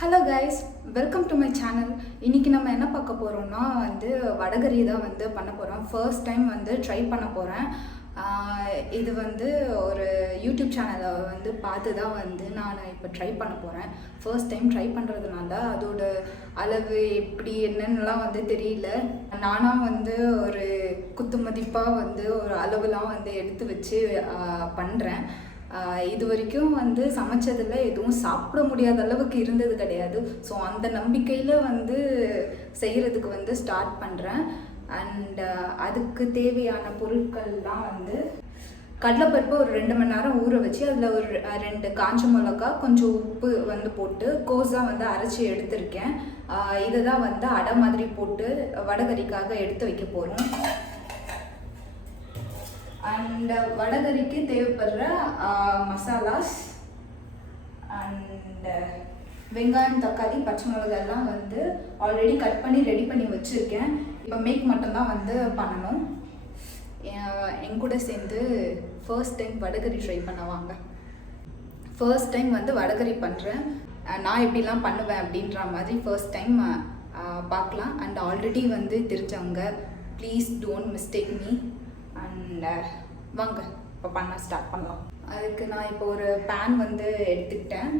Hello guys, welcome to my channel. இன்றைக்கி நம்ம என்ன பார்க்க போகிறோம்னா வடகரி தான் பண்ண போகிறோம். ஃபர்ஸ்ட் டைம் ட்ரை பண்ண போகிறேன். இது ஒரு யூடியூப் சேனலை பார்த்து தான் நான் இப்போ ட்ரை பண்ண போகிறேன். ஃபர்ஸ்ட் டைம் ட்ரை பண்ணுறதுனால அதோட அளவு எப்படி என்னென்னலாம் தெரியல. நானாக ஒரு குத்து மதிப்பாக ஒரு அளவுலாம் எடுத்து வச்சு பண்ணுறேன். இது வரைக்கும் சமைச்சதில் எதுவும் சாப்பிட முடியாத அளவுக்கு இருந்தது கிடையாது. ஸோ அந்த நம்பிக்கையில் செய்கிறதுக்கு ஸ்டார்ட் பண்ணுறேன். அண்ட் அதுக்கு தேவையான பொருட்கள்லாம் கடலைப்பருப்பு ஒரு 2 மணி நேரம் ஊற வச்சு அதில் ஒரு 2 காஞ்ச மிளகா, கொஞ்சம் உப்பு போட்டு கோஸாக அரைச்சி எடுத்திருக்கேன். இதை தான் அடை மாதிரி போட்டு வடகரிக்காக எடுத்து வைக்க போகிறோம். அண்ட் வடகரிக்கு தேவைப்படுற மசாலாஸ் அண்ட் வெங்காயம், தக்காளி, பச்சை மிளகாயெல்லாம் ஆல்ரெடி கட் பண்ணி ரெடி பண்ணி வச்சுருக்கேன். இப்போ மேக் மட்டும்தான் பண்ணணும். என் கூட சேர்ந்து ஃபர்ஸ்ட் டைம் வடகரி ட்ரை பண்ணுவாங்க. ஃபர்ஸ்ட் டைம் வடகரி பண்ணுறேன். நான் எப்படிலாம் பண்ணுவேன் அப்படின்ற மாதிரி ஃபர்ஸ்ட் டைம் பார்க்கலாம். அண்ட் ஆல்ரெடி தெரிஞ்சவங்க, please don't mistake me. And வாங்க இப்போ பண்ண ஸ்டார்ட் பண்ணலாம். அதுக்கு நான் இப்போ ஒரு பேன் எடுத்துக்கிட்டேன்.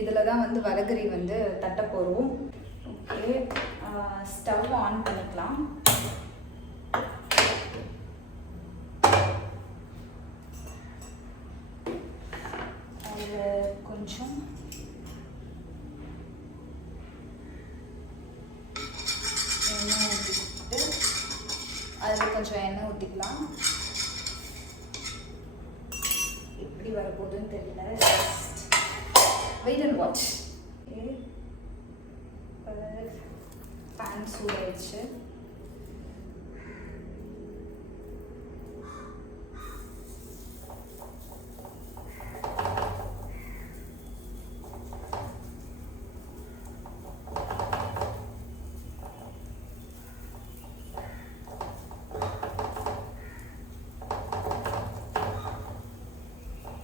இதில் தான் வடகரி தட்ட போகிறோம். ஓகே, ஸ்டவ் ஆன் பண்ணிக்கலாம். அதில் கொஞ்சம் எண்ணெய் ஊற்றிக்கிட்டு அதில் கொஞ்சம் எண்ணெய் ஊற்றிக்கலாம். எப்படி வரப்போகுதுன்னு தெரியல. Wait and watch. பேன் சூடாயிடுச்சு.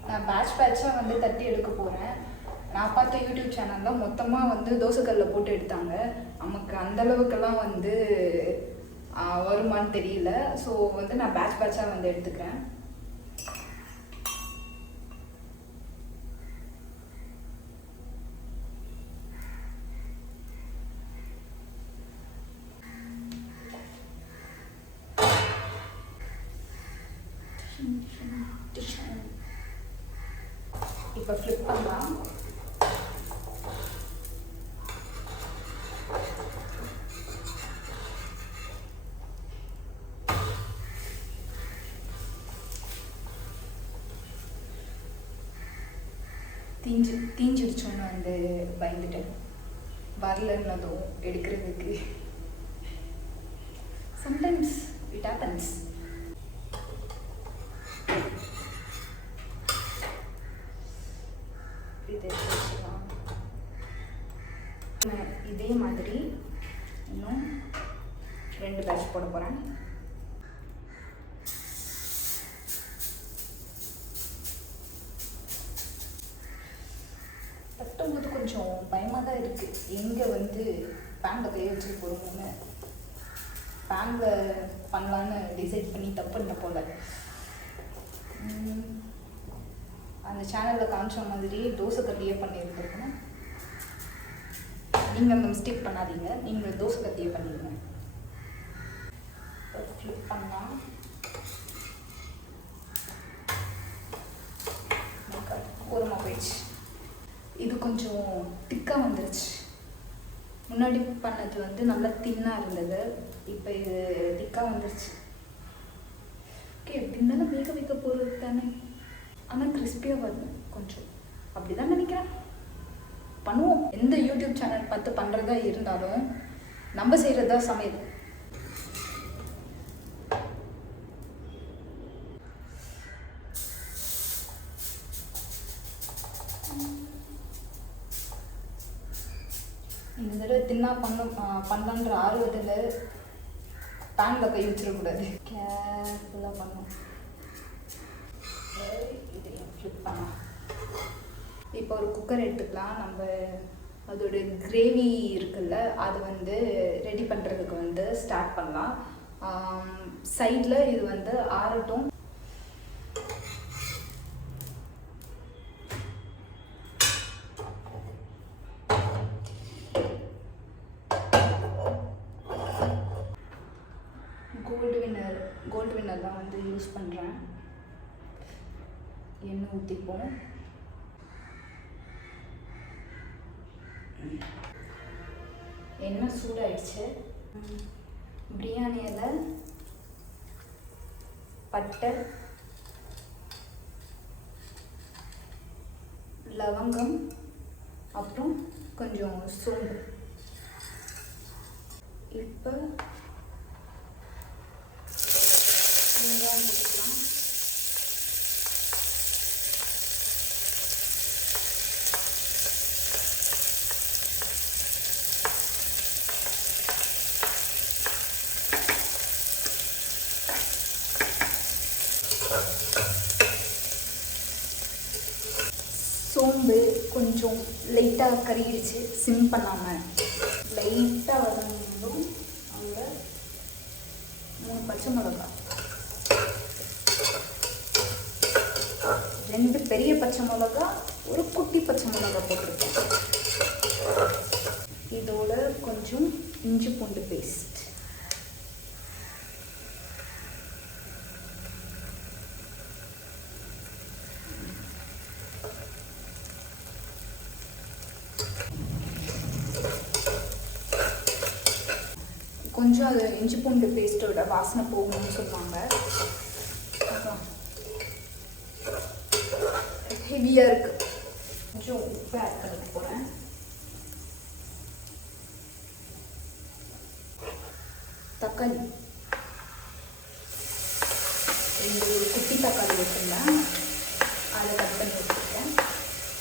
நான் பேட்சாக தட்டி எடுக்க போகிறேன். நான் பார்த்த யூடியூப் சேனலில் மொத்தமாக தோசைக்கல்லில் போட்டு எடுத்தாங்க. நமக்கு அந்தளவுக்கெல்லாம் வருமானு தெரியல. ஸோ நான் பேட்சாக எடுத்துக்கிறேன். இப்போ ஃப்ளிப் பண்ணலாம். தீஞ்சிடுச்சோன்னு பயந்துட்டேன். வரலன்னதும் எடுக்கிறதுக்கு சம்டைம்ஸ் இட் ஹேப்பன்ஸ். இதே மாதிரி இன்னும் 2 பேட்ச் போட போகிறேன். தட்டும்போது கொஞ்சம் பயமாக தான் இருக்குது. எங்கே பேனில் கையை வச்சுட்டு போடுவோன்னு பேனில் பண்ணலான்னு டிசைட் பண்ணி தப்புன்ற போல். அந்த சேனலில் காமிச்ச மாதிரி தோசைக்கல்லையே பண்ணியிருந்துருக்கணும். நீங்கள் அந்த மிஸ்டேக் பண்ணாதீங்க. நீங்கள் தோசைக்கல்லையே பண்ணிடுங்க. ஃப்ளிப் பண்ணலாம். ஓரமாக போயிடுச்சு. இது கொஞ்சம் திக்காக வந்துருச்சு. முன்னாடி பண்ணது நல்லா தின்னாக இருந்தது. இப்போ இது திக்காக வந்துருச்சு. ஓகே, எப்படி இருந்தாலும் வேக வைக்க போகிறது தானே. ஆனால் கிறிஸ்பியாக வரணும் கொஞ்சம். அப்படி தான் நினைக்கிறேன். பண்ணுவோம். எந்த யூடியூப் சேனல் பார்த்து பண்ணுறதா இருந்தாலும் நம்ம செய்கிறதா சமையல். இந்த தடவை தின்னா பண்ணன்ற ஆர்வத்தில் பேனில் கை வச்சிடக்கூடாது. கேர்ஃபுல்லாக பண்ணும். இதையும் ஃப்ளிப் பண்ணலாம். இப்போ ஒரு குக்கர் எடுத்துக்கலாம். நம்ம அதோட கிரேவி இருக்குல்ல அது வந்து ரெடி பண்ணுறதுக்கு வந்து ஸ்டார்ட் பண்ணலாம். சைடில் இது வந்து ஆறட்டும். கோல்டு வின்னர் தான் வந்து யூஸ் பண்ணுறேன். எண்ணெய் ஊற்றிப்போம். எண்ணெய் சூடாயிடுச்சு. பிரியாணி இலை, பட்டை, லவங்கம், அப்புறம் கொஞ்சம் சோம்பு. இப்போ வெங்காயம் போட்டுக்கலாம். சோம்பு கொஞ்சம் லைட்டாக கறிடுச்சு. சிம் பண்ணாமல் லைட்டாக வதங்கணும். அங்கே 3 பச்சை மிளகாய், 2 பெரிய பச்சை மிளகா, ஒரு குட்டி பச்சை மிளகா போட்டிருக்கேன். இதோட கொஞ்சம் இஞ்சி பூண்டு பேஸ்ட், கொஞ்சம் அது இஞ்சி பூண்டு பேஸ்ட்டோட வாசனை போகணும்னு சொல்லுவாங்க. ஹெவியாக இருக்குது. கொஞ்சம் உப்பு ஆட் பண்ண போகிறேன். தக்காளி 2 குட்டி தக்காளி வச்சுருந்தேன், அதை கட் பண்ணி வச்சுருக்கேன்.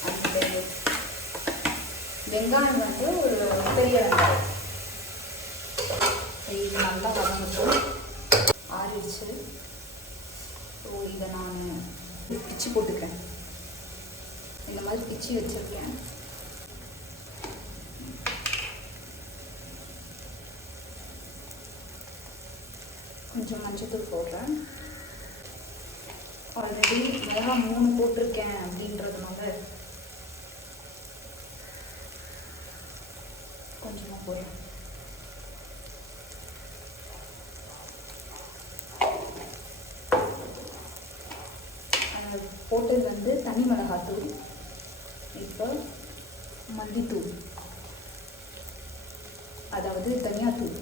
அந்த வெங்காயம் வந்து ஒரு பெரிய வெங்காயம். இது நல்லா வதங்கட்டும். ஆறிடுச்சு. ஸோ இதை நான் பிச்சு போட்டுக்கிறேன். இந்த மாதிரி பிச்சு வச்சுருக்கேன். கொஞ்சம் மஞ்சத்தூள் போடுறேன். ஆல்ரெடி மிளகா 3 போட்டிருக்கேன் அப்படின்றதுனால கொஞ்சமாக போடுறேன். போட்டது வந்து தனி மிளகாத்தூள். இப்போ மல்லித்தூள், அதாவது தனியாத்தூள்.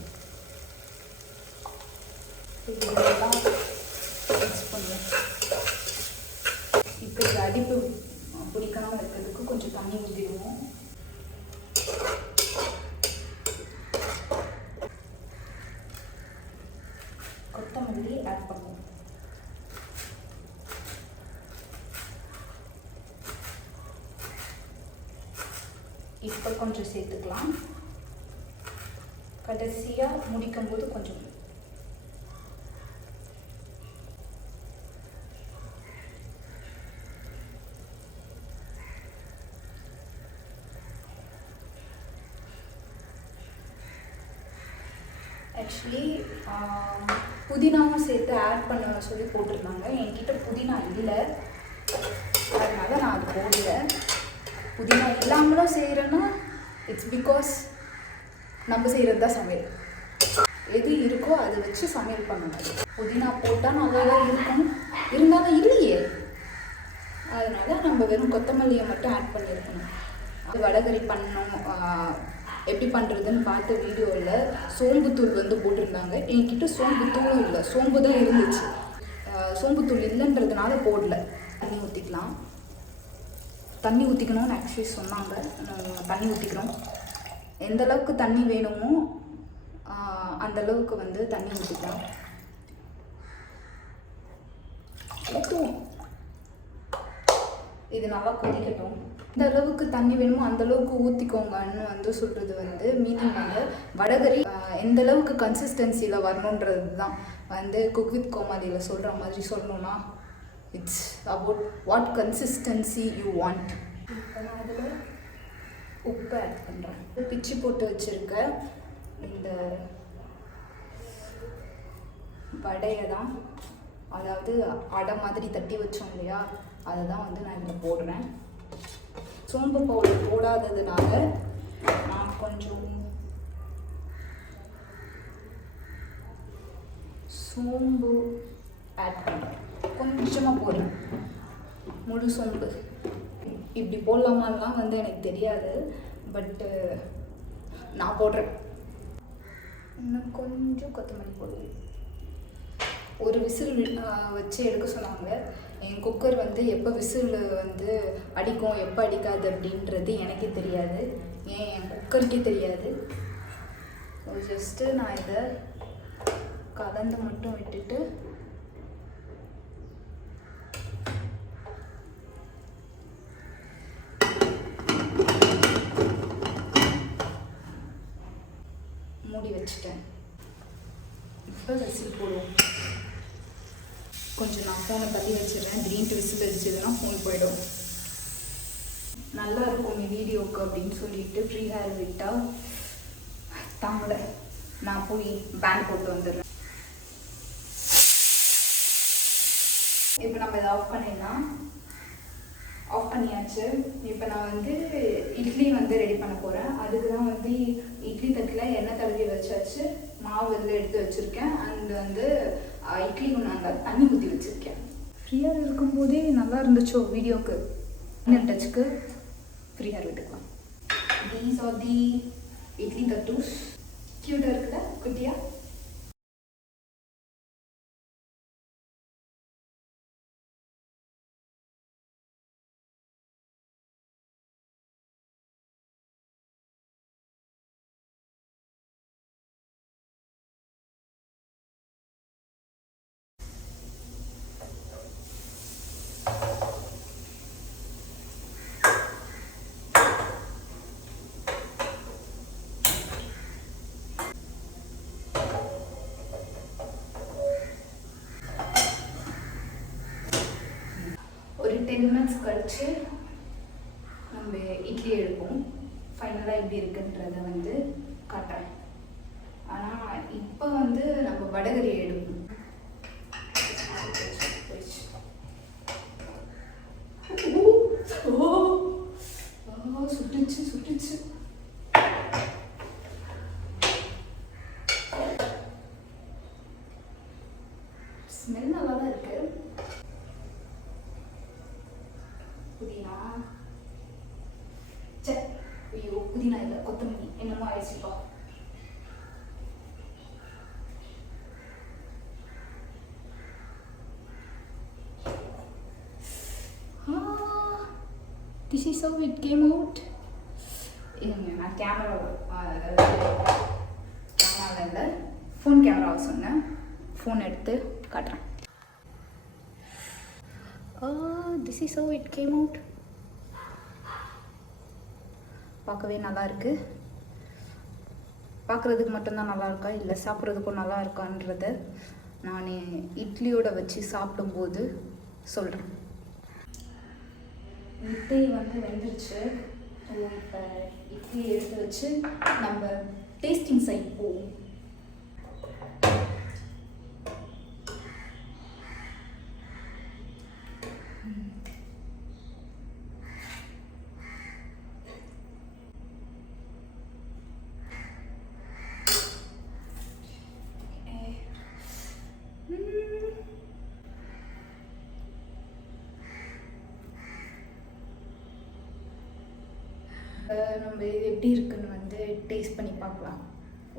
இதெல்லாம் மிக்ஸ் பண்ணுவேன். இப்போ இது அடிப்பு பிடிக்காம இருக்கிறதுக்கு கொஞ்சம் தண்ணி ஊற்றிடுவோம். கொத்தமல்லி ஆட் பண்ணுவோம். இப்போ கொஞ்சம் சேர்த்துக்கலாம். கடைசியாக முடிக்கும் போது கொஞ்சம். ஆக்சுவலி புதினாவும் சேர்த்து ஆட் பண்ண சொல்லி போட்டிருந்தாங்க. என்கிட்ட புதினா இல்லை, அதனால நான் அது போடல. புதினா இல்லாமலும் செய்கிறேன்னா இட்ஸ் பிகாஸ் நம்ம செய்கிறது தான் சமையல். எது இருக்கோ அதை வச்சு சமையல் பண்ணணும். புதினா போட்டால் நல்லா தான் இருக்கும், இருந்தாலும் இல்லையே, அதனால் நம்ம வெறும் கொத்தமல்லியை மட்டும் ஆட் பண்ணியிருக்கணும். அது வடகறி பண்ணணும். எப்படி பண்ணுறதுன்னு பார்த்த வீடியோவில் சோம்புத்தூள் வந்து போட்டிருந்தாங்க. என்கிட்ட சோம்புத்தூளும் இல்லை, சோம்பு தான் இருந்துச்சு. சோம்புத்தூள் இல்லைன்றதுனால போடல. தண்ணி ஊற்றிக்கலாம். தண்ணி ஊற்றிக்கணும்னு ஆக்சுவலி சொன்னாங்க. தண்ணி ஊற்றிக்கிறோம். எந்த அளவுக்கு தண்ணி வேணுமோ அந்தளவுக்கு வந்து தண்ணி ஊற்றிக்கலாம். ஊற்றுவோம். இது நல்லா கொதிக்கட்டும். எந்த அளவுக்கு தண்ணி வேணுமோ அந்தளவுக்கு ஊற்றிக்கோங்கன்னு வந்து சொல்கிறது வந்து மீனிங் வந்து வடகறி எந்த அளவுக்கு கன்சிஸ்டன்சியில் வரணுன்றது தான் வந்து குக் வித் கோமாளியில் சொல்கிற மாதிரி சொல்லணும்னா it's about what consistency you want. இப்போ நான் அதில் உப்பு ஆட் பண்ணுறேன். பிச்சு போட்டு வச்சுருக்க இந்த வடையை தான், அதாவது அடை மாதிரி தட்டி வச்சோம் இல்லையா, அதை தான் வந்து நான் இதில் போடுறேன். சோம்பு பவுடர் போடாததுனால நான் கொஞ்சம் சோம்பு ஆட் பண்ணுறேன். கொஞ்சமாக போடுறேன், முழு சோம்பு. இப்படி போடலாமான்லாம் வந்து எனக்கு தெரியாது, பட்டு நான் போடுறேன். இன்னும் கொஞ்சம் கொத்தமல்லி போடுவேன். ஒரு விசில் வச்சு எடுக்க சொன்னாங்க. என் குக்கர் வந்து எப்போ விசில் வந்து அடிக்கும் எப்போ அடிக்காது அப்படின்றது எனக்கே தெரியாது, என் குக்கருக்கே தெரியாது. ஜஸ்ட்டு நான் இதை கலந்து மட்டும் விட்டுட்டு மூடி வச்சுட்டேன். இப்போ விசில் போடுவோம். கொஞ்சம் நான் ஃபோனை தள்ளி வச்சிடுறேன், திடீர்னு விசில் வச்சதுன்னா ஃபோன் போயிடும். நல்லா இருக்கும் வீடியோவுக்கு அப்படின்னு சொல்லிட்டு ஃப்ரீ ஹேர் விட்டால் தாமலை நான் போய் பேண்ட் போட்டு வந்துடுறேன். இப்போ நம்ம இதை ஆஃப் பண்ணிடலாம். ஆஃப் பண்ணியாச்சு. இப்போ நான் வந்து இட்லி வந்து ரெடி பண்ண போகிறேன். அதுக்கு தான் வந்து இட்லி தட்டில் எண்ணெய் தடவி வச்சாச்சு, மாவு வந்து எடுத்து வச்சுருக்கேன். அண்ட் வந்து இட்லி குண்டானில் தண்ணி ஊற்றி வச்சுருக்கேன். ஃப்ரீயாக இருக்கும்போதே நல்லா இருந்துச்சோ வீடியோவுக்கு. இன்னும் டச்சுக்கு ஃப்ரீயாக விட்டுக்கலாம். தீஸ் ஆர் தி இட்லி தட்டூஸ். க்யூட்டாக இருக்குல்ல குட்டியா? ஒரு 10 minutes கழிச்சு நம்ம இட்லி எடுப்போம். ஃபைனலாக எப்படி இருக்குன்றதை வந்து காட்டுறேன். ஆனால் இப்போ வந்து நம்ம வடகரி எடுப்போம். சுட்டுச்சு சுட்டுச்சு. ஸ்மெல் நல்லா தான் இருக்கு. புதினா, ஐயோ புதினா இல்லை, கொத்தமல்லி என்னமோ ஆயிடுச்சுப்பா. This is how it came out. நான் கேமராவில் இல்லை, ஃபோன் கேமராவை சொன்னேன். ஃபோன் எடுத்து காட்டுறேன். This is how it came out. பார்க்கவே நல்லா இருக்கு. பார்க்குறதுக்கு மட்டும்தான் நல்லா இருக்கா இல்லை சாப்பிட்றதுக்கும் நல்லா இருக்கான்றத நான் இட்லியோட வச்சு சாப்பிடும்போது சொல்கிறேன். இட்லி வந்து வெந்துருச்சு. இப்போ இட்லி எடுத்து வச்சு நம்ம டேஸ்டிங் சைட் போவோம். நம்ம இது எப்படி இருக்குன்னு வந்து டேஸ்ட் பண்ணி பார்க்கலாம்.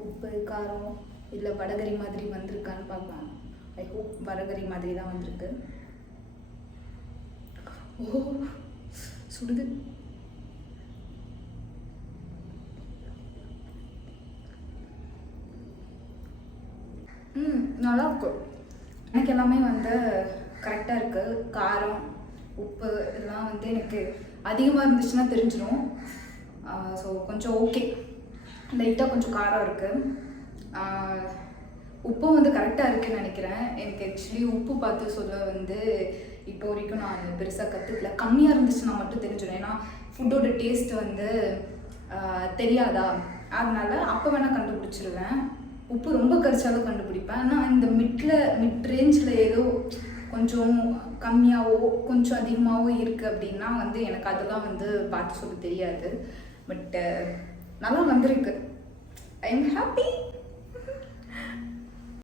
உப்பு காரம் இல்லை வடகரி மாதிரி வந்திருக்கான்னு பார்க்கலாம். ஐ ஹோப் வடகரி மாதிரி தான் வந்திருக்கு. ஓ சுடுது. நல்லா இருக்கும். எனக்கு எல்லாமே வந்து கரெக்டாக இருக்குது. காரம் உப்பு இதெல்லாம் வந்து எனக்கு அதிகமாக இருந்துச்சுன்னா தெரிஞ்சிடும். ஸோ கொஞ்சம் ஓகே. லைட்டாக கொஞ்சம் காரம் இருக்குது. உப்பும் வந்து கரெக்டாக இருக்குதுன்னு நினைக்கிறேன். எனக்கு ஆக்சுவலி உப்பு பார்த்து சொல்ல வந்து இப்போ வரைக்கும் நான் பெருசாக கற்றுக்கல. கம்மியாக இருந்துச்சுன்னா மட்டும் தெரிஞ்சிடும். ஏன்னா ஃபுட்டோட டேஸ்ட் வந்து தெரியாதா, அதனால அப்போ வேணால் கண்டுபிடிச்சிருவேன். உப்பு ரொம்ப கரிச்சாலும் கண்டுபிடிப்பேன். ஆனால் இந்த மிட் ரேஞ்சில் ஏதோ கொஞ்சம் கம்மியாகவோ கொஞ்சம் அதிகமாகவோ இருக்குது அப்படின்னா வந்து எனக்கு அதெல்லாம் வந்து பார்த்து சொல்ல தெரியாது. பட் நல்லா வந்திருக்கு. I am happy.